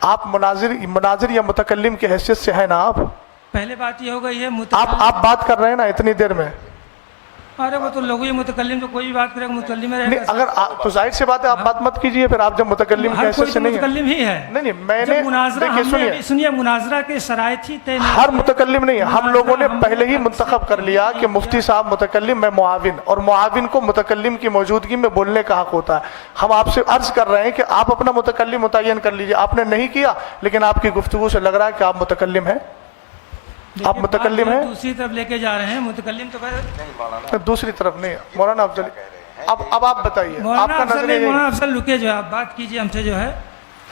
آپ مناظر یا متکلم کی حیثیت سے ہیں نا آپ؟ پہلے بات یہ ہو گئی ہے آپ بات کر رہے ہیں نا اتنی دیر میں. ارے وہ تو لوگ یہ متکلم تو کوئی بھی بات کرے گا متکلم میں رہے نہیں گا. اگر تو ظاہر سی بات ہے آپ بات مت کیجئے پھر. آپ جب متکلم کی ہر حیثیت کوئی سے تو نہیں ہے. متکلم ہی ہے. نہیں میں نے مناظرہ دیکھیے ہم نے سنیے مناظرہ کے شرائط ہی طے نہیں. ہر متکلم نہیں ہے. ہم لوگوں نے پہلے ہی منتخب کر لیا کہ مفتی صاحب متکلم میں معاون، اور معاون کو متکلم کی موجودگی میں بولنے کا حق ہوتا ہے. ہم آپ سے عرض کر رہے ہیں کہ آپ اپنا متکلم متعین کر لیجئے. آپ نے نہیں کیا لیکن آپ کی گفتگو سے لگ رہا ہے کہ آپ متکلم ہیں. آپ متکلم ہیں. دوسری طرف لے کے جا رہے ہیں. متکلم تو دوسری طرف نہیں. مولانا افضل اب آپ بتائیے آپ کا نظریہ. مولانا افضل رکے جو آپ بات کیجئے ہم سے جو ہے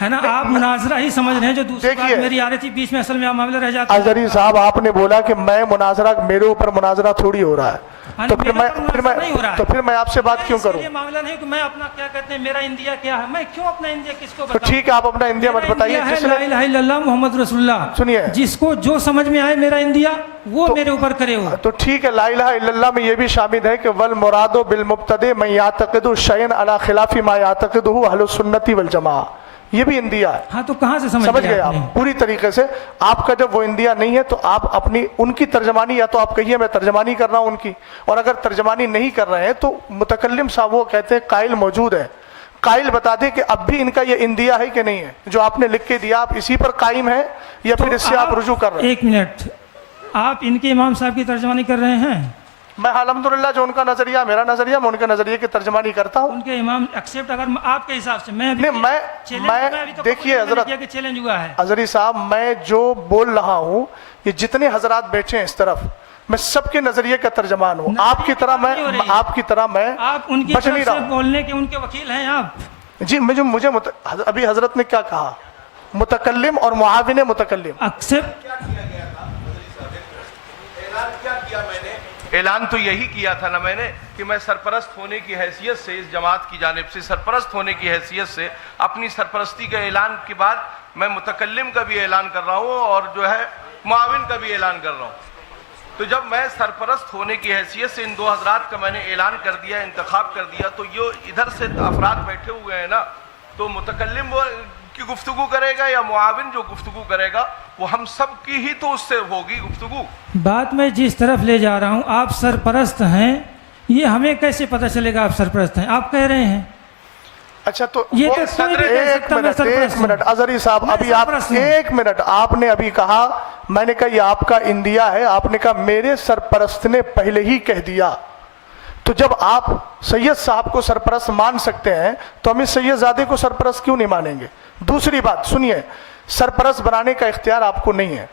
نا. آپ مناظرہ ہی سمجھ رہے ہیں. جو دوسری بات میری آ رہی تھی بیچ میں اصل میں معاملہ رہ جاتا ہے. اظہری صاحب آپ نے بولا کہ میں مناظرہ، میرے اوپر مناظرہ تھوڑی ہو رہا ہے. تو پھر میں آپ سے بات کیوں کروں؟ یہ معاملہ نہیں کہ میں اپنا کیا کہتے ہیں میرا انڈیا کیا ہے. میں کیوں اپنا انڈیا کس کو تو بتاؤں؟ ٹھیک ہے آپ اپنا انڈیا مت بتائیے. لا الہ الا اللہ محمد رسول اللہ. سنیے جس کو جو سمجھ میں آئے میرا انڈیا وہ میرے اوپر کرے ہو. تو ٹھیک ہے. لا الہ الا اللہ میں یہ بھی شامل ہے کہ والمراد بالمبتدع من یعتقد شیئا علی خلاف ما یعتقدہ اہل السنت والجماعہ. یہ بھی اندیا ہے. ہاں تو کہاں سے سمجھ گئے آپ پوری طریقے سے. آپ کا جب وہ اندیا نہیں ہے تو آپ اپنی ان کی ترجمانی، یا تو آپ کہیے میں ترجمانی کر رہا ہوں ان کی، اور اگر ترجمانی نہیں کر رہے ہیں تو متکلم صاحب وہ کہتے ہیں قائل موجود ہے. قائل بتا دے کہ اب بھی ان کا یہ اندیا ہے کہ نہیں ہے. جو آپ نے لکھ کے دیا آپ اسی پر قائم ہیں یا پھر اس سے آپ رجوع کر رہے ہیں؟ ایک منٹ. آپ ان کے امام صاحب کی ترجمانی کر رہے ہیں؟ میں الحمدللہ جو ان کا نظریہ میرا نظریہ، میں ان کے نظریے کی ترجمانی کرتا ہوں. ان کے امام ایکسیپٹ اگر آپ کے حساب سے میں دیکھیے حضرت چیلنج ہوا ہے اظہری صاحب، میں جو بول رہا ہوں یہ جتنے حضرات بیٹھے ہیں اس طرف، میں سب کے نظریے کا ترجمان ہوں. آپ کی طرح میں آپ ان کی طرف سے بولنے کے ان کے وکیل ہیں آپ. جی مجھے ابھی حضرت نے کیا کہا؟ متکلم اور معاون متکلم. اعلان تو یہی کیا تھا نا میں نے کہ میں سرپرست ہونے کی حیثیت سے اس جماعت کی جانب سے سرپرست ہونے کی حیثیت سے اپنی سرپرستی کے اعلان کے بعد میں متکلم کا بھی اعلان کر رہا ہوں اور جو ہے معاون کا بھی اعلان کر رہا ہوں. تو جب میں سرپرست ہونے کی حیثیت سے ان دو حضرات کا میں نے اعلان کر دیا، انتخاب کر دیا، تو یہ ادھر سے افراد بیٹھے ہوئے ہیں نا، تو متکلم کی گفتگو کرے گا یا معاون جو گفتگو کرے گا وہ ہم سب کی ہی تو اس سے ہوگی گفتگو. بات میں جس طرف لے جا رہا ہوں، آپ سرپرست ہیں، یہ ہمیں کیسے پتہ چلے گا آپ سرپرست ہیں؟ آپ کہہ رہے ہیں. اچھا تو یہ تو ایک منٹ اظہری صاحب، ابھی آپ ایک منٹ، آپ نے ابھی کہا، میں نے کہا یہ آپ کا انڈیا ہے، آپ نے کہا میرے سرپرست نے پہلے ہی کہہ دیا. تو جب آپ سید صاحب کو سرپرست مان سکتے ہیں تو ہم اس سید زادے کو سرپرست کیوں نہیں مانیں گے؟ دوسری بات سنیے، سرپرست بنانے کا اختیار آپ کو نہیں ہے.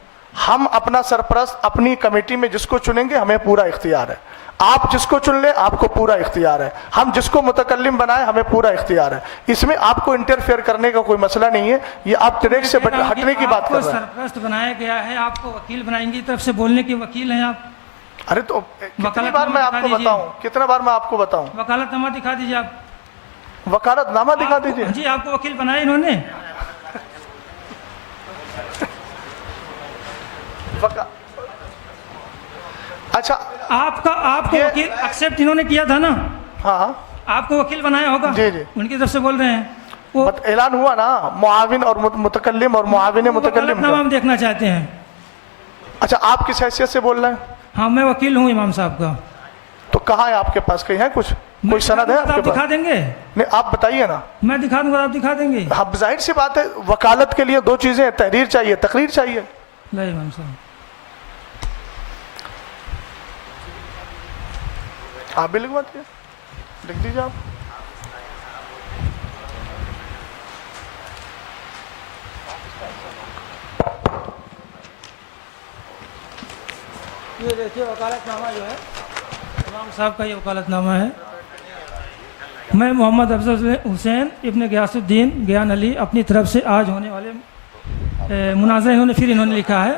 ہم اپنا سرپرست اپنی کمیٹی میں جس کو چنیں گے ہمیں پورا اختیار ہے. آپ جس کو چن لیں آپ کو پورا اختیار ہے. ہم جس کو متکلم بنائیں ہمیں پورا اختیار ہے. اس میں آپ کو انٹرفیئر کرنے کا کوئی مسئلہ نہیں ہے. یہ آپ ٹریک سے ہٹنے کی بات کر رہے ہیں. سرپرست بنایا گیا ہے، آپ کو وکیل بنائیں گے، طرف سے بولنے کے وکیل ہیں آپ. ارے تو کتنی بار میں آپ کو بتاؤں، کتنا بار میں آپ کو بتاؤں؟ وکالت نامہ دکھا دیجیے. آپ وکالت نامہ دکھا دیجیے. جی آپ کو وکیل بنایا انہوں نے. اچھا آپ کو وکیل ایکسپٹ انہوں نے کیا تھا نا؟ ہاں آپ کو وکیل بنایا ہوگا. جی جی ان کی طرف سے بول رہے ہیں. وہ اعلان ہوا نا معاون اور متکلم اور معاون متکلم نامہ ہم دیکھنا چاہتے ہیں. اچھا آپ کس حیثیت سے بول رہے ہیں؟ ہاں میں وکیل ہوں امام صاحب کا. تو کہاں ہے آپ کے پاس؟ کہیں ہے کچھ کوئی سند ہے آپ کے پاس؟ دکھا دیں گے. نہیں آپ بتائیے نا. میں دکھا دوں گا، آپ دکھا دیں گے. اب ظاہر سی بات ہے وکالت کے لیے دو چیزیں ہیں، تحریر چاہیے، تقریر چاہیے. نہیں امام صاحب آپ بھی لکھوا دیجیے، لکھ دیجیے آپ. یہ دیکھیے وکالت نامہ جو ہے امام صاحب کا، یہ وکالت نامہ ہے. میں محمد افضل حسین ابن غیاث الدین گیان علی اپنی طرف سے آج ہونے والے مناظرہ انہوں نے لکھا ہے.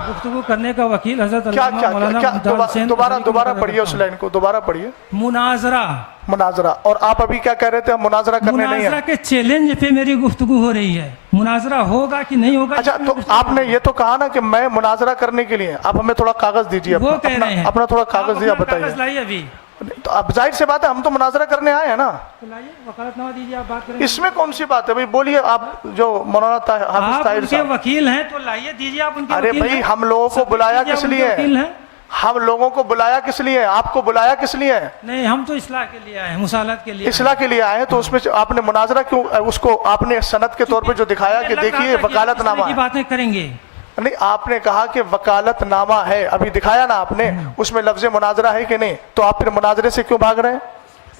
گفتگو کرنے کا وکیل حضرت علامہ مولانا دوبارہ پڑھیے اس لائن کو، دوبارہ پڑھیے. مناظرہ. اور آپ ابھی کیا کہہ رہے تھے؟ ہم مناظرہ کرنے نہیں ہیں. مناظرہ کے چیلنج پہ میری گفتگو ہو رہی ہے. مناظرہ ہوگا کہ نہیں ہوگا؟ اچھا تو آپ نے یہ تو کہا نا کہ میں مناظرہ کرنے کے لیے. آپ ہمیں تھوڑا کاغذ دیجیے، وہ کہہ رہے ہیں اپنا تھوڑا کاغذ دیا بتائیے. لائیے ابھی तो अब जाहिर सी बात है, हम तो मुनाजरा करने आए हैं ना, तो लाइए वकालतनामा दीजिए, आप बात करें। इसमें कौन सी बात है भाई? बोलिए आप, जो मौलाना हाफिज आप ताहिर उनके साहब। वकील हैं तो लाइए, दीजिए आप उनके अरे वकील भाई, हैं। हम लोगों को सब बुलाया दीजिए, किस उनके लिए वकील है? हैं। हम लोगों को बुलाया किस लिए है? आपको बुलाया किस लिए है? नहीं, हम तो इस्लाह के लिए आए हैं, मुसालत के लिए। इस्लाह के लिए आए हैं, तो उसमें से आपने मुनाजरा क्यों, उसको आपने सनद के तौर पे जो दिखाया कि देखिए वकालतनामा की है। बातें करेंगे। नहीं, आपने कहा कि वकालतनामा है, अभी दिखाया ना आपने, उसमें लफ्ज मुनाजरा है कि नहीं? तो आप फिर मुनाजरे से क्यों भाग रहे हैं?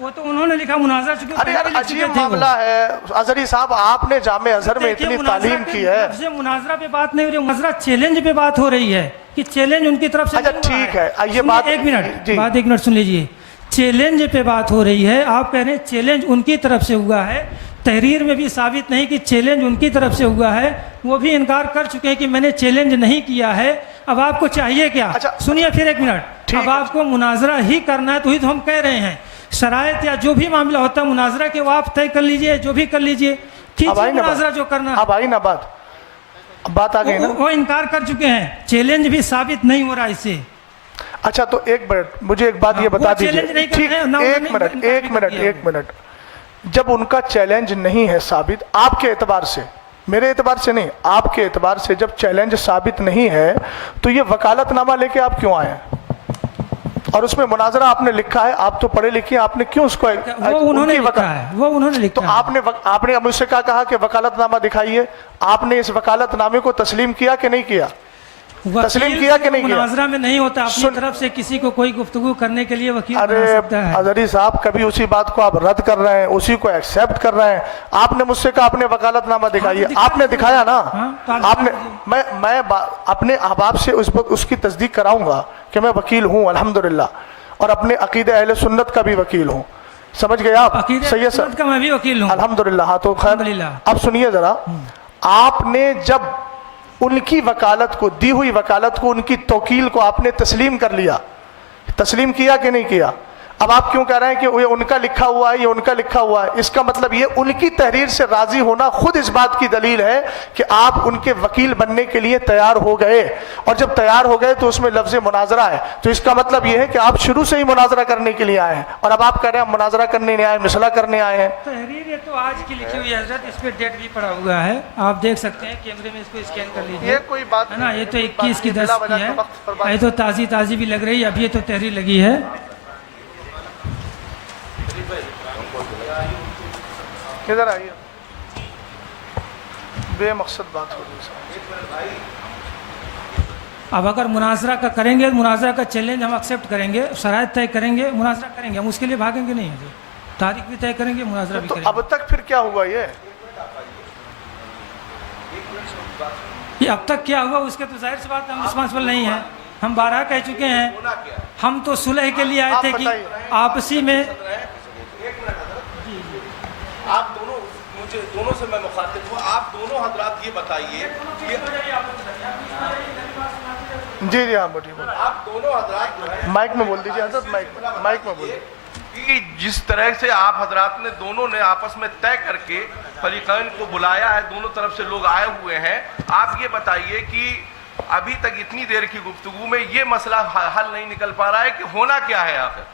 वो तो उन्होंने लिखा मुनाजरा, चूंकि अरे यार, पहले लिख चुके अजीब थे वो। मामला है अजहरी साहब, आपने जामे अजहर में देखिए, इतनी मुनाजरा तालीम के की है। लफ्ज़ मुनाजरा पे बात नहीं हो रही, मुनाजरा चैलेंज पे बात हो रही है कि चैलेंज उनकी तरफ से अच्छा, नहीं हुआ ठीक है, ये सुनिए, बात- एक मिनट जी। बात, एक मिनट सुन लीजिए। चैलेंज पे बात हो रही है, आप कह रहे हैं चैलेंज उनकी तरफ से हुआ है। तहरीर में भी साबित नहीं कि चैलेंज उनकी तरफ से हुआ है, वो भी इनकार कर चुके हैं कि मैंने चैलेंज नहीं किया है। अब आपको चाहिए क्या? अच्छा, सुनिए फिर एक मिनट, ठीक अब है। आपको मुनाजरा ही करना है, तो ही तो हम कह रहे हैं शरायत या जो भी मामला होता है मुनाजरा के, वो आप तय कर लीजिए, जो भी कर लीजिए, अब कीजिए आई ना मुनाजरा बात, जो करना है। अब आई ना बात, अब बात आ गई ना। वो इनकार कर चुके हैं, चैलेंज भी साबित नहीं हो रहा इससे। अच्छा, तो एक मिनट, मुझे एक बात ये वो बता चैलेंज दीजिए। नहीं कर ठीक, रहे हैं, ना एक उन्होंने मिनट, इनकार एक भी मिनट, कर दिया। एक मिनट। जब उनका चैलेंज नहीं है साबित, आपके एतबार से, मेरे एतबार से नहीं, आपके एतबार से जब चैलेंज साबित नहीं है, तो ये वकालतनामा लेके आप क्यों आए हैं? और उसमें मुनाजरा आपने लिखा है, आप तो पढ़े लिखे हैं, आपने क्यों उसको वो उन्होंने लिखा है, वो उन्होंने तो लिखा है। आपने मुझसे क्या कहा कि वकालतनामा दिखाइए? आपने इस वकालतनामे को तस्लीम किया कि नहीं किया? वकील तस्लीम किया कि नहीं किया? मुनाजरा में नहीं होता, अपनी सुन- तरफ से किसी को कोई गुफ्तगू करने के लिए वकील अरे बना सकता है। अजहरी साहब, कभी उसी बात को आप रद्द कर रहे हैं, उसी को एक्सेप्ट कर रहे हैं। आपने मुझसे कहा अपने वकालतनामा दिखाइए, दिखा आपने दीजिए। दिखाया ना। हाँ, तो आपने, मैं अपने अहबाब से उसकी तस्दीक कराऊंगा कि मैं वकील हूँ अल्हम्दुलिल्लाह, और अपने अकीदे अहले सुन्नत का भी वकील हूँ। समझ गए आप? अकीदे सैयद सुन्नत का मैं भी वकील हूँ अल्हम्दुलिल्लाह। हाँ, तो खैर, अल्हम्दुलिल्लाह। अब सुनिए जरा, आपने जब उनकी वकालत को, दी हुई वकालत को, उनकी तौकील को आपने तस्लीम कर लिया, तस्लीम किया कि नहीं किया? अब आप क्यों कह रहे हैं कि ये उनका लिखा हुआ है, ये उनका लिखा हुआ है? इसका मतलब ये उनकी तहरीर से राजी होना खुद इस बात की दलील है कि आप उनके वकील बनने के लिए तैयार हो गए, और जब तैयार हो गए तो उसमें लफ्ज मुनाजरा है, तो इसका मतलब ये है कि आप शुरू से ही मुनाजरा करने के लिए आए हैं। और अब आप कह रहे हैं मुनाजरा करने नहीं आए, मसला करने आए हैं। तहरीर ये तो आज की लिखी हुई है हजरत, इस पे डेट भी पड़ा हुआ है, आप देख सकते हैं, कैमरे में इसको स्कैन कर लीजिए। ये कोई बात है ना, ये तो नहीं, 21 की 10 बिला की वजह है, तो वक्त बर्बाद। ये तो ताज़ी ताज़ी भी लग रही है, अभी ये तो तहरीर लगी है। किधर आइए, बेमकसद बात हो रही है। अब अगर मुनाजरा का करेंगे, मुनाजरा का चैलेंज हम एक्सेप्ट करेंगे, शराइत तय करेंगे, मुनाजरा करेंगे, हम उसके लिए भागेंगे नहीं, तारीख भी तय करेंगे, मुनाजरा भी तो करेंगे। अब तक फिर क्या हुआ? ये अब तक क्या हुआ उसके तो जाहिर सी बात है हम रिस्पॉन्सिबल नहीं है, हम 12 कह चुके हैं। हम तो सुलह के लिए आए आप थे कि बताइए। आपसी में, आप दोनों, मुझे दोनों से मैं मुखातिब हूँ, आप दोनों हजरात ये बताइए कि जी जी, हाँ बोलिए, बोलिए। आप दोनों हजरात जो है माइक में बोल दीजिए हजरत, माइक में बोलिए। कि जिस तरह से आप हजरात ने दोनों ने आपस में तय करके फरीकैन को बुलाया है, दोनों तरफ से लोग आए हुए हैं, आप ये बताइए कि अभी तक इतनी देर की गुफ्तगू में ये मसला हल नहीं निकल पा रहा है कि होना क्या है, आखिर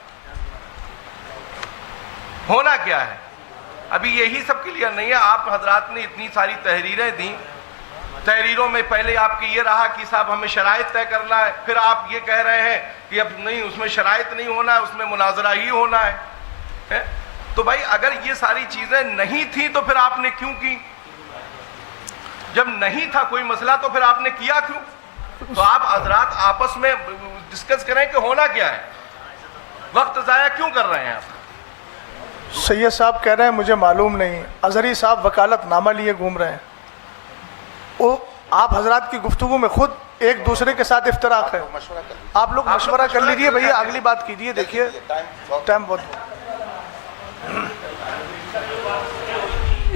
होना क्या है? अभी यही सब क्लियर नहीं है। आप हजरात ने इतनी सारी तहरीरें दी, तहरीरों में पहले आपकी ये रहा कि साहब हमें शराइत तय करना है, फिर आप ये कह रहे हैं कि अब नहीं, उसमें शराइत नहीं होना है, उसमें मुनाजरा ही होना है? तो भाई अगर ये सारी चीजें नहीं थी तो फिर आपने क्यों की? जब नहीं था कोई मसला तो फिर आपने किया क्यों? तो आप हजरात आपस में डिस्कस करें कि होना क्या है, वक्त जाया क्यों कर रहे हैं आप? सैयद साहब कह रहे हैं मुझे मालूम नहीं, अजहरी साहब वकालतनामा लिए घूम रहे हैं। वो आप हजरात की गुफ्तगू में खुद एक दूसरे के साथ इफ्तराक है। आप लोग मशवरा कर लीजिए भैया, अगली बात कीजिए। देखिए टाइम बहुत,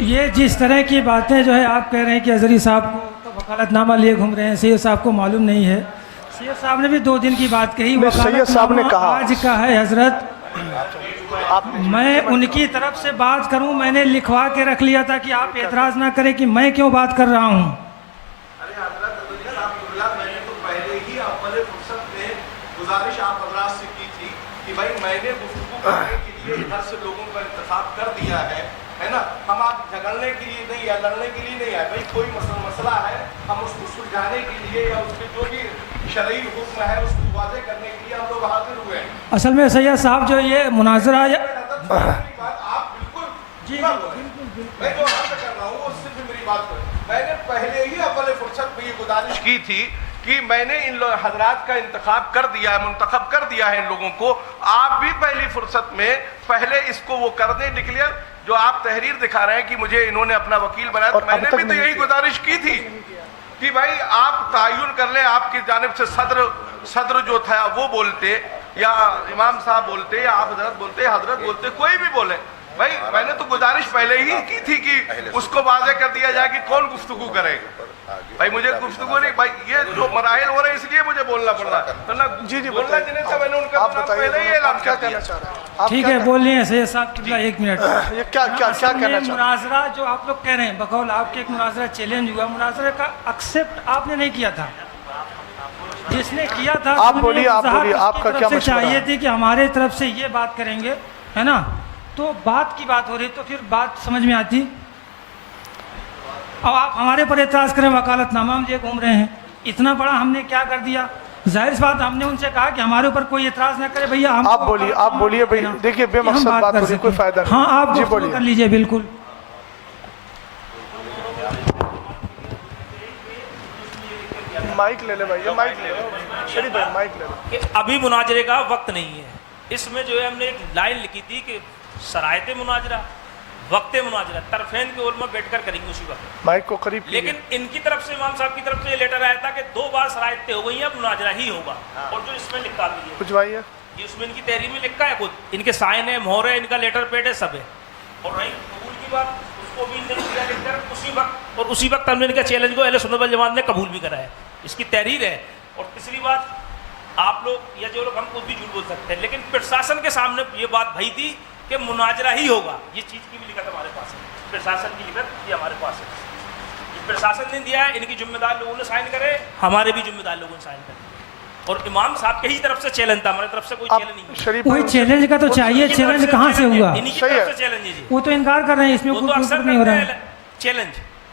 ये जिस तरह की बातें जो है आप कह रहे हैं कि अजहरी साहब को तो वकालतनामा लिए घूम रहे हैं, सैयद साहब को मालूम नहीं है। सैयद साहब ने भी 2 दिन की बात कही, नहीं, सैयद साहब ने वकालतनामा कहा। आज का है हजरत, आप मैं उनकी तरफ से बात करूं, मैंने लिखवा के रख लिया था कि आप एतराज ना करें कि मैं क्यों बात कर रहा हूं। अरे हजरत मैंने तो पहले ही अव्वल फुर्सत में गुजारिश आप हजरात से की थी कि भाई मैंने करने के लिए इधर से लोगों का इंतखाब कर दिया है ना। हम आप झगड़ने के लिए नहीं या लड़ने के लिए नहीं आए भाई, कोई मसला है हम उसको सुलझाने के लिए या उसके जो भी शरई हुक्म है उसको वाज़ेह करने के लिए हम लोग हाजिर हुए हैं। असल में सैयद साहब जो ये मुनाजरा आप बिल्कुल जी मैं जो अर्ज कर रहा हूँ वो सिर्फ मेरी बात पर, मैंने पहले ही अव्वल फुर्सत में ये गुजारिश की थी कि मैंने इन हजरात का इंतखाब कर दिया है, मुंतखब कर दिया है इन लोगों को, आप भी पहली फुर्सत में पहले इसको वो कर दें डिक्लेयर। जो आप तहरीर दिखा रहे हैं कि मुझे इन्होंने अपना वकील बनाया, तो मैंने भी तो यही गुजारिश की थी कि भाई आप तयन कर लें, आपकी जानिब से सदर जो था वो बोलते या इमाम साहब बोलते या आप हजरत बोलते कोई भी बोले भाई। मैंने तो गुजारिश पहले ही की थी कि उसको वाज़ेह कर दिया जाए कि कौन गुफ्तगू करे भाई। मुझे गुफ्तगू नहीं भाई, ये जो मराइल हो रहे हैं इसलिए मुझे बोलना पड़ रहा है, तो ना जी जी बोलना जिन्हें था मैंने उनका पहले ही ऐलान क्या कर दिया। कहना चाह रहे हैं? ठीक है बोल रहे हैं सैयद साहब किबला, एक मिनट। ये क्या क्या क्या असल में कहना चाह रहे हैं? मुनाजरा जो आप लोग कह रहे हैं बकौल आपके एक मुनाजरा चैलेंज हुआ, मुनाजरे का एक्सेप्ट आपने नहीं किया था, जिसने किया था आप उन्होंने बोलिए, आप वजाहत बोलिए, उसकी आपका तरफ क्या से मशवरा चाहिए है? थी कि हमारे तरफ से ये बात करेंगे, है ना, तो बात की बात हो रही तो फिर बात समझ में आती। अब आप हमारे पर एतराज़ करें, वकालतनामा हम ये घूम रहे हैं, इतना बड़ा हमने क्या कर दिया। जाहिर सी बात हमने उनसे कहा कि हमारे ऊपर कोई एतराज़ ना करे भैया। हम आप बोलिए भाई, देखिए बेमकसद बात हो रही, कोई फायदा नहीं। हाँ आप जी गुफ्तगू बोलिए। कर लीजिए बिल्कुल। माइक ले ले भाई, ये माइक ले लो शरीफ भाई, माइक ले लो। कि अभी मुनाजरे का वक्त नहीं है। इसमें जो है हमने एक लाइन लिखी थी कि शरायत मुनाजरा वक्त मुनाजरा तरफेन के उलमा बैठकर करेंगे उसी वक्त। माइक को करीब कीजिए। लेकिन इनकी तरफ से इमाम साहब की तरफ से ये लेटर आया था कि 2 बार शरायतें हो गई हैं, अब मुनाजरा ही होगा। और जो इसमें लिखा भी है कुछ भाई है ये उसमें इनकी तहरीर में लिखा है, खुद इनके साइन है, मोहर है, इनका लेटर पेड है, सब है। और रही कबूल की बात, उसको भी इनने किया लिखकर उसी वक्त, और उसी वक्त हमने इनका चैलेंज को अहले सुन्नत वल जमात ने कबूल भी करा है। इसकी तहरीर है। और तीसरी बात, आप लोग या जो लोग हम खुद भी झूठ बोल सकते हैं, लेकिन प्रशासन के सामने ये बात भई थी कि मुनाजरा ही होगा। ये चीज़ की भी लिखत हमारे पास है, प्रशासन की लिखत ये हमारे पास है। ये प्रशासन ने दिया है, इनकी जिम्मेदार लोगों ने साइन करे, हमारे भी जिम्मेदार लोगों ने साइन करे। और इमाम साहब के ही तरफ से चैलेंज था, हमारी तरफ से कोई चैलेंज नहीं है। शरीफ कोई चैलेंज का तो चाहिए, चैलेंज कहाँ से हुआ? इन्हीं की सही तरफ है। से चैलेंज है जी। वो तो इनकार कर रहे हैं, इसमें वो कोई तो कुछ अक्सर नहीं हो रहा करते है। हैं चैलेंज,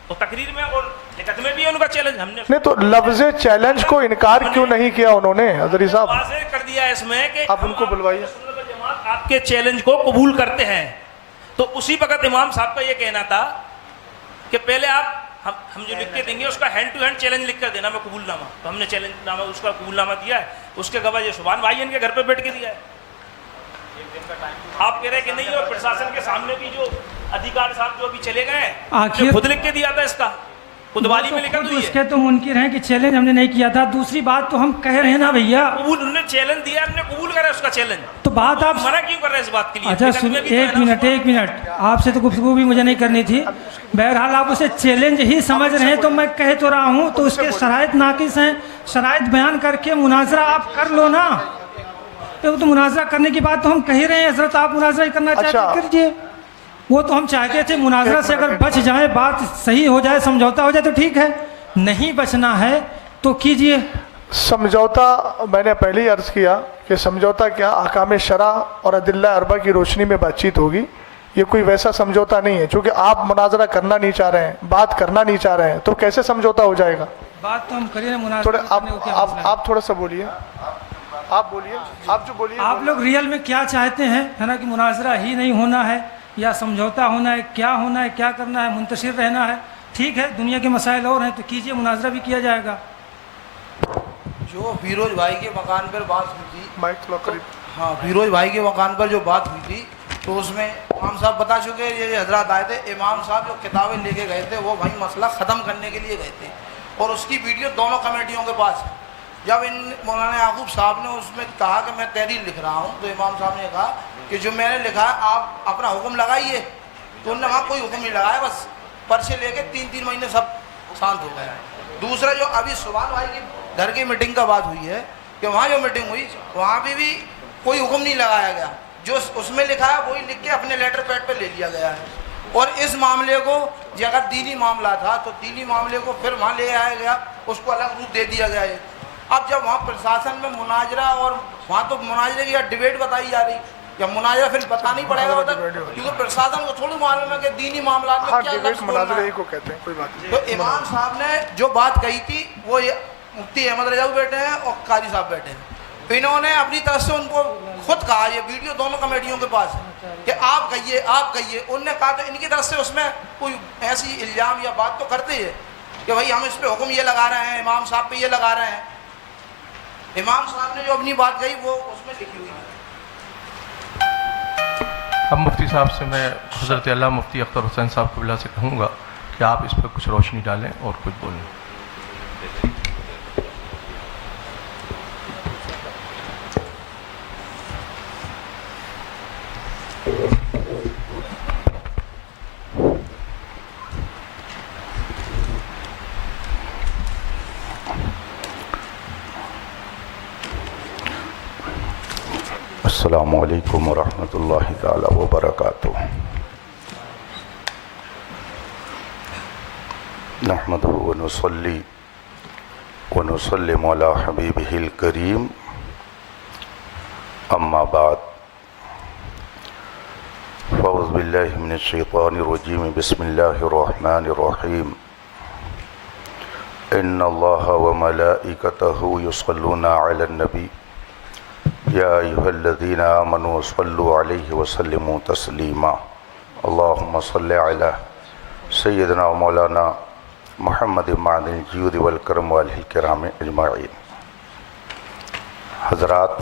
तो तकरीर में और लिखत में भी है उनका चैलेंज। हमने नहीं तो लफ्ज़े चैलेंज को इनकार क्यों नहीं किया उन्होंने हजरी साहब? वाज़ेह कर दिया है इसमें कि आप उनको बुलवाइए। सुन्नत वल जमात आपके चैलेंज को कबूल करते हैं। तो उसी वक्त इमाम साहब का ये कहना था कि पहले आप हम जो लिख के देंगे उसका हैंड टू हैंड चैलेंज लिख कर देना, मैं कबूलनामा। तो हमने चैलेंज नामा उसका कबूलनामा दिया है, उसके गवाह ये सुभान भाई इनके घर पे बैठ के दिया है। आप कह रहे हैं कि नहीं, और प्रशासन के सामने भी जो अधिकारी साहब जो अभी चले गए हैं, आखिर- खुद लिख के दिया था, इसका खुदवाली में लिखा खुद हुई है। उसके तो मुनकिर हैं कि चैलेंज हमने नहीं किया था। दूसरी बात तो हम कह रहे हैं ना भैया, कबूल उन्होंने चैलेंज दिया, हमने कबूल करा उसका चैलेंज। तो बात आप मना क्यों कर रहे हैं इस बात के लिए? अच्छा लिखत सुन, में भी तो है एक ना मिनट उसको। एक मिनट, आपसे तो गुफ्तगू भी मुझे नहीं करनी थी। बहरहाल आप उसे चैलेंज ही समझ रहे हैं, तो मैं कह तो रहा हूँ, तो उसके शराइत नाकिस हैं, शराइत बयान करके मुनाजरा आप कर लो ना। तो मुनाजरा करने की बात तो हम कह ही रहे हैं हजरत, आप मुनाजरा ही करना चाहते अच्छा। हैं कीजिए। वो तो हम चाहते थे मुनाजरा से अगर बच जाए, बात सही हो जाए, समझौता हो जाए तो ठीक है, नहीं बचना है तो कीजिए। समझौता मैंने पहले ही अर्ज़ किया कि समझौता क्या अहकाम शरा और अदिल्ला अरबा की रोशनी में बातचीत होगी। ये कोई वैसा समझौता नहीं है, चूँकि आप मुनाजरा करना नहीं चाह रहे हैं, बात करना नहीं चाह रहे हैं, तो कैसे समझौता हो जाएगा? बात तो हम करिए ना, मुनाजरा थोड़े करने को क्या मसला है? आप थोड़ा सा बोलिए, आप बोलिए, आप जो बोलिए। आप लोग रियल में क्या चाहते हैं, है ना, कि मुनाजरा ही नहीं होना है या समझौता होना है, क्या होना है, क्या करना है, मुंतशिर रहना है? ठीक है, दुनिया के मसाइल और हैं तो कीजिए, मुनाजरा भी किया जाएगा। जो फिरोज भाई के मकान पर बात हुई थी, माइक थोड़ा करीब। हाँ, फिरोज भाई के मकान पर जो बात हुई थी, तो उसमें इमाम साहब बता चुके हैं, ये हजरत आए थे, इमाम साहब जो किताबें लेके गए थे वो भाई मसला ख़त्म करने के लिए गए थे, और उसकी वीडियो दोनों कमेटियों के पास है। जब इन मौलाना याकूब साहब ने उसमें कहा कि मैं तहरीर लिख रहा हूँ, तो इमाम साहब ने कहा कि जो मैंने लिखा है आप अपना हुक्म लगाइए, तो उन्होंने वहाँ कोई हुक्म नहीं लगाया, बस पर्चे लेके 3-3 महीने सब शांत हो गए। दूसरा जो अभी सुभान भाई की घर की मीटिंग का बात हुई है कि वहाँ जो मीटिंग हुई वहाँ भी कोई हुक्म नहीं लगाया गया, जो उसमें लिखा है वही लिख के अपने लेटर पैड पे ले लिया गया है। और इस मामले को अगर दीनी मामला था तो दीनी मामले को फिर वहाँ ले आया गया, उसको अलग रूप दे दिया गया है। अब जब वहाँ प्रशासन में मुनाजरा, और वहाँ तो मुनाजरे की डिबेट बताई जा रही, या मुनाजा फिर बताना ही पड़ेगा उधर, क्योंकि प्रशासन को थोड़ी मालूम है कि दीनी मामला में हाँ क्या डिबेट लफ्ज़ बोलना मुनाजरे है। ही को कहते हैं, कोई बात नहीं। तो इमाम साहब ने जो बात कही थी वो ये मुफ्ती अहमद रजा बैठे हैं और कारी साहब बैठे हैं, इन्होंने अपनी तरफ से उनको खुद कहा, ये वीडियो दोनों कमेटियों के पास है कि आप कहिए। उनने कहा तो इनकी तरफ से उसमें कोई ऐसी इल्ज़ाम या बात तो करते ही है कि भाई हम इस पे हुक्म ये लगा रहे हैं, इमाम साहब पे ये लगा रहे हैं। इमाम साहब ने जो अपनी बात कही वो उसमें लिखी हुई है। अब मुफ्ती साहब से मैं हज़रत अल्लाह मुफ्ती अख्तर हुसैन साहब कबिला से कहूँगा कि आप इस पर कुछ रोशनी डालें और कुछ बोलें। अस्सलामु अलैकुम वरहमतुल्लाहि ताला वबरकातुहू। नहमदुहु व नुसल्ली व नुसल्लिमु अला हबीबिहिल करीम, अम्मा बाद। फ़ऊज़ु बिल्लाहि मिनश शैतानिर रजीम, बिस्मिल्लाहिर रहमानिर रहीम। इन्नल्लाहा व मलाइकतहु युसल्लूना अलन नबी या अय्युहल्लज़ीना आमनू सल्लु अलैहि वसल्लिमू तस्लीमा। अल्लाहुम्मा सल्लि अला सय्यिदिना व मौलाना मुहम्मद मादिल जूद वल करम वल किराम अजमाइन। हज़रात,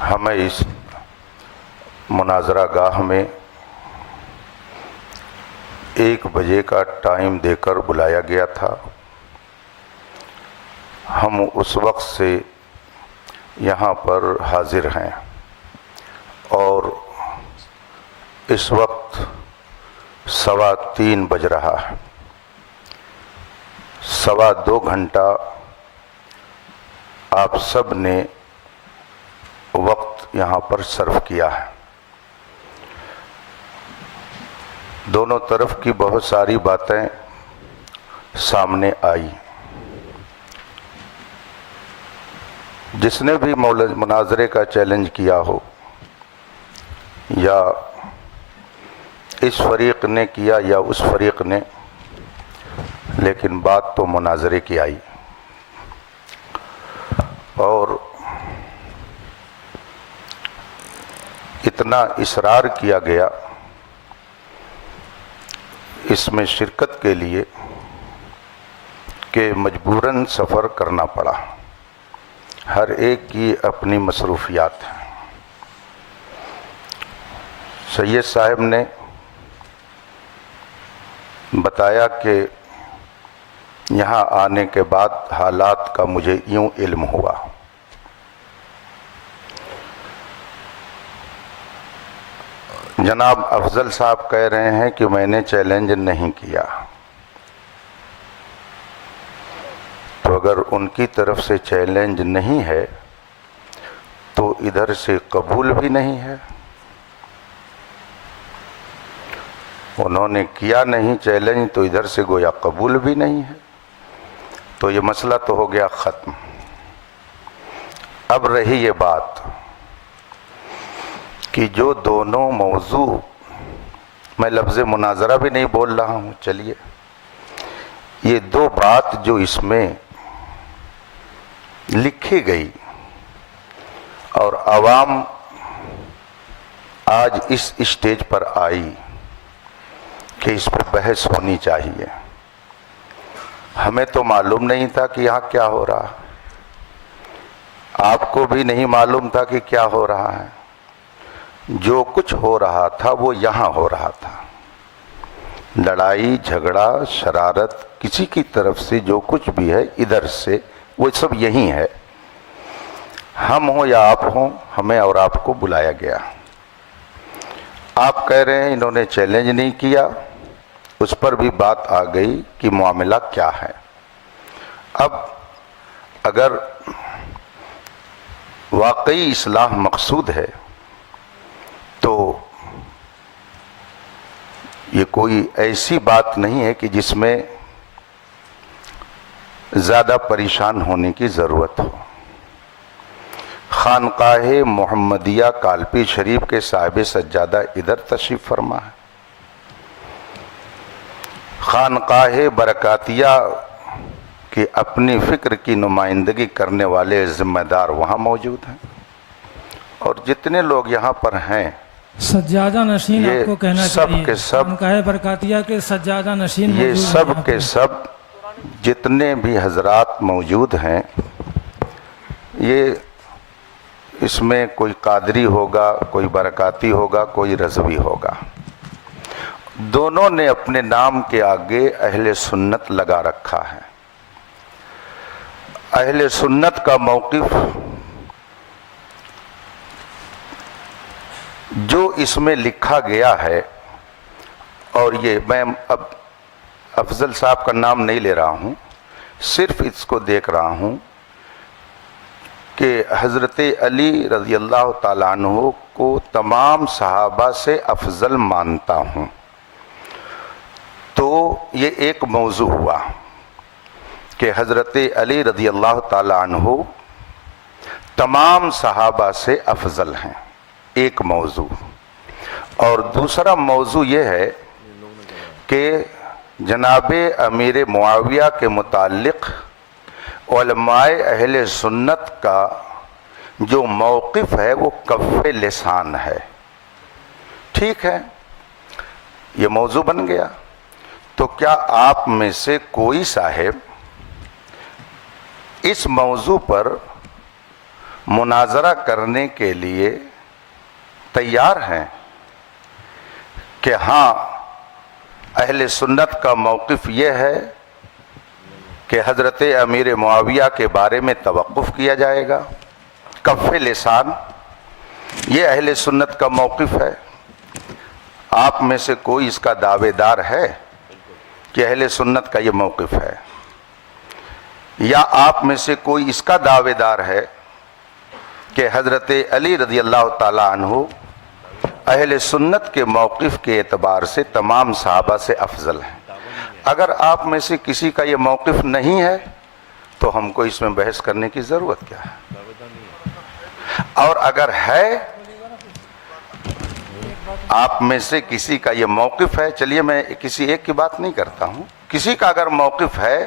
हमें इस मुनाजरा गाह में 1 बजे का टाइम देकर बुलाया गया था। हम उस वक्त से यहाँ पर हाजिर हैं और इस वक्त 3:15 बज रहा है। 2.25 घंटा आप सब ने वक्त यहाँ पर सर्व किया है। दोनों तरफ की बहुत सारी बातें सामने आई। जिसने भी मुनाजरे का चैलेंज किया हो या इस फरीक ने किया या उस फरीक ने, लेकिन बात तो मुनाजरे की आई। और इतना इसरार किया गया इसमें शिरकत के लिए कि मजबूरन सफ़र करना पड़ा। हर एक की अपनी मसरूफियात हैं। सैयद साहब ने बताया कि यहाँ आने के बाद हालात का मुझे यूँ इल्म हुआ। जनाब अफजल साहब कह रहे हैं कि मैंने चैलेंज नहीं किया, तो अगर उनकी तरफ से चैलेंज नहीं है तो इधर से कबूल भी नहीं है। उन्होंने किया नहीं चैलेंज तो इधर से गोया कबूल भी नहीं है, तो ये मसला तो हो गया ख़त्म। अब रही ये बात कि जो दोनों मौजू, मैं लफ्ज़ मुनाजरा भी नहीं बोल रहा हूँ, चलिए, ये 2 बात जो इसमें लिखी गई और आवाम आज इस स्टेज पर आई कि इस पर बहस होनी चाहिए। हमें तो मालूम नहीं था कि यहाँ क्या हो रहा, आपको भी नहीं मालूम था कि क्या हो रहा है। जो कुछ हो रहा था वो यहाँ हो रहा था। लड़ाई झगड़ा शरारत किसी की तरफ से जो कुछ भी है इधर से वो सब यही है। हम हो या आप हो, हमें और आपको बुलाया गया। आप कह रहे हैं इन्होंने चैलेंज नहीं किया, उस पर भी बात आ गई कि मामला क्या है। अब अगर वाकई इस्लाह मकसूद है तो ये कोई ऐसी बात नहीं है कि जिसमें ज़्यादा परेशान होने की ज़रूरत हो। خانقاہ محمدیہ کالپی شریف کے صاحب سجادہ ادھر تشریف فرما ہے. خانقاہ برکاتیہ کی اپنی فکر کی نمائندگی کرنے والے ذمہ دار وہاں موجود ہیں. اور جتنے لوگ یہاں پر ہیں سجادہ نشین یہ آپ کو کہنا سب چاہیے. کے سب خانقاہ برکاتیہ کے سجادہ نشین یہ موجود ہیں سب یہاں کے پہ. سب جتنے بھی حضرات موجود ہیں، یہ اس میں کوئی قادری ہوگا، کوئی برکاتی ہوگا، کوئی رضوی ہوگا. دونوں نے اپنے نام کے آگے اہل سنت لگا رکھا ہے. اہل سنت کا موقف جو اس میں لکھا گیا ہے، اور یہ میں اب افضل صاحب کا نام نہیں لے رہا ہوں، صرف اس کو دیکھ رہا ہوں کہ حضرت علی رضی اللہ تعالیٰ عنہ کو تمام صحابہ سے افضل مانتا ہوں. تو یہ ایک موضوع ہوا کہ حضرت علی رضی اللہ تعالیٰ عنہ تمام صحابہ سے افضل ہیں، ایک موضوع. اور دوسرا موضوع یہ ہے کہ جناب امیر معاویہ کے متعلق علماء اہل سنت کا جو موقف ہے وہ کف لسان ہے. ٹھیک ہے، یہ موضوع بن گیا. تو کیا آپ میں سے کوئی صاحب اس موضوع پر مناظرہ کرنے کے لیے تیار ہیں کہ ہاں اہل سنت کا موقف یہ ہے کہ حضرت امیر معاویہ کے بارے میں توقف کیا جائے گا، کف لسان، یہ اہل سنت کا موقف ہے؟ آپ میں سے کوئی اس کا دعوے دار ہے کہ اہل سنت کا یہ موقف ہے؟ یا آپ میں سے کوئی اس کا دعوے دار ہے کہ حضرت علی رضی اللہ تعالی عنہ اہل سنت کے موقف کے اعتبار سے تمام صحابہ سے افضل ہیں؟ اگر آپ میں سے کسی کا یہ موقف نہیں ہے تو ہم کو اس میں بحث کرنے کی ضرورت کیا ہے؟ اور اگر ہے آپ میں سے کسی کا یہ موقف ہے، چلیے میں کسی ایک کی بات نہیں کرتا ہوں، کسی کا اگر موقف ہے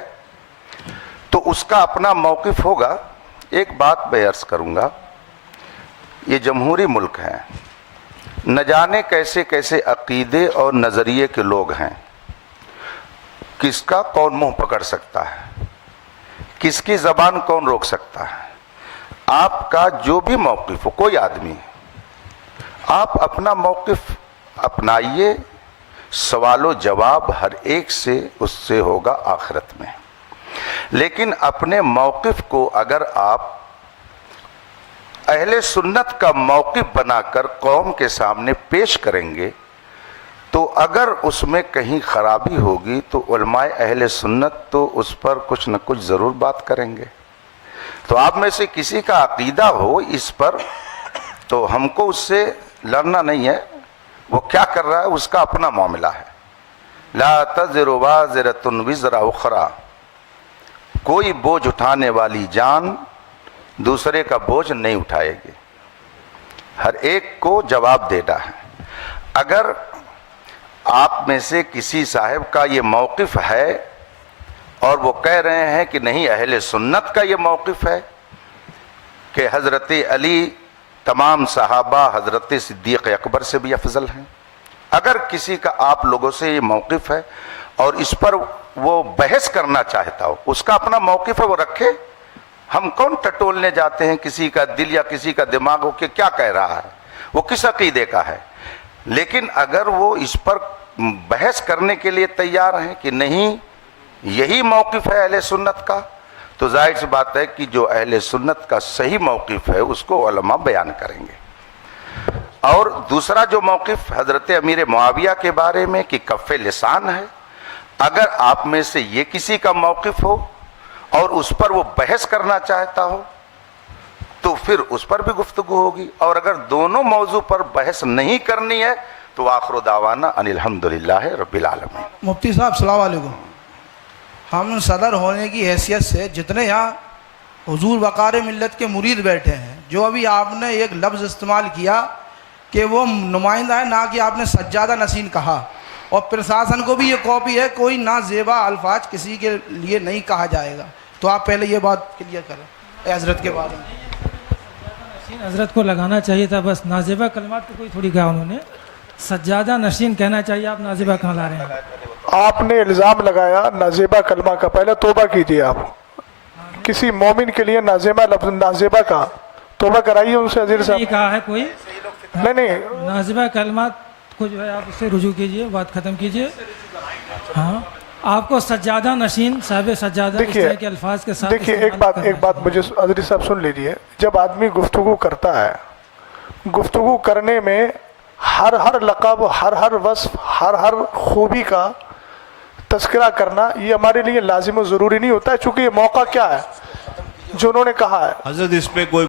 تو اس کا اپنا موقف ہوگا. ایک بات میں عرض کروں گا، یہ جمہوری ملک ہے، نہ جانے کیسے کیسے عقیدے اور نظریے کے لوگ ہیں. کس کا کون منہ پکڑ سکتا ہے، کس کی زبان کون روک سکتا ہے؟ آپ کا جو بھی موقف ہو، کوئی آدمی، آپ اپنا موقف اپنائیے. سوال و جواب ہر ایک سے اس سے ہوگا آخرت میں. لیکن اپنے موقف کو اگر آپ اہل سنت کا موقف بنا کر قوم کے سامنے پیش کریں گے تو اگر اس میں کہیں خرابی ہوگی تو علماء اہل سنت تو اس پر کچھ نہ کچھ ضرور بات کریں گے. تو آپ میں سے کسی کا عقیدہ ہو اس پر تو ہم کو اس سے لڑنا نہیں ہے، وہ کیا کر رہا ہے اس کا اپنا معاملہ ہے. لا تزر وازرۃ وزر اخرى، کوئی بوجھ اٹھانے والی جان دوسرے کا بوجھ نہیں اٹھائے گی، ہر ایک کو جواب دینا ہے. اگر آپ میں سے کسی صاحب کا یہ موقف ہے اور وہ کہہ رہے ہیں کہ نہیں اہل سنت کا یہ موقف ہے کہ حضرت علی تمام صحابہ حضرت صدیق اکبر سے بھی افضل ہیں، اگر کسی کا آپ لوگوں سے یہ موقف ہے اور اس پر وہ بحث کرنا چاہتا ہو، اس کا اپنا موقف ہے، وہ رکھے. ہم کون ٹٹولنے جاتے ہیں کسی کا دل یا کسی کا دماغ ہو کہ کیا کہہ رہا ہے، وہ کس عقیدے کا ہے. لیکن اگر وہ اس پر بحث کرنے کے لیے تیار ہیں کہ نہیں یہی موقف ہے اہل سنت کا، تو ظاہر سی بات ہے کہ جو اہل سنت کا صحیح موقف ہے اس کو علماء بیان کریں گے. اور دوسرا جو موقف حضرت امیر معاویہ کے بارے میں کہ کف لسان ہے، اگر آپ میں سے یہ کسی کا موقف ہو اور اس پر وہ بحث کرنا چاہتا ہو تو پھر اس پر بھی گفتگو ہوگی. اور اگر دونوں موضوع پر بحث نہیں کرنی ہے تو آخر دعوانا ان الحمدللہ رب العالمین. مفتی صاحب السلام علیکم. ہم صدر ہونے کی حیثیت سے جتنے یہاں حضور وقار ملت کے مرید بیٹھے ہیں، جو ابھی آپ نے ایک لفظ استعمال کیا کہ وہ نمائندہ ہے، نہ کہ آپ نے سجادہ نشین کہا، اور پرشاسن کو بھی یہ کاپی ہے، کوئی نازیبا الفاظ کسی کے لیے نہیں کہا جائے گا. تو آپ پہلے یہ بات کلیئر کریں حضرت کے بارے میں. حضرت کو لگانا چاہیے تھا بس. نازیبہ کلمات کو کوئی تھوڑی کہا انہوں نے، سجادہ نشین کہنا چاہیے. آپ نازیبہ کہاں لا رہے ہیں؟ آپ نے الزام لگایا نازیبہ کلمہ کا، پہلے توبہ کیجیے. آپ کسی مومن کے لیے نازیبہ لفظ نازیبہ کا توبہ کرائیے ان سے. عزیز نہیں صاحب کہا ہے کوئی. نہیں نازیبہ کلمات کو جو ہے آپ اس سے رجوع کیجئے، بات ختم کیجئے. ہاں آپ کو سجادہ نشین، صاحب سجادہ اس طرح کے الفاظ کے ساتھ دیکھیے ایک بات مجھے عزیز صاحب سن لیجیے. جب آدمی گفتگو کرتا ہے، گفتگو کرنے میں ہر لقب، ہر وصف، ہر خوبی کا تذکرہ کرنا یہ ہمارے لیے لازم و ضروری نہیں ہوتا ہے، چونکہ یہ موقع کیا ہے جو انہوں نے کہا ہے. حضرت اس پہ کوئی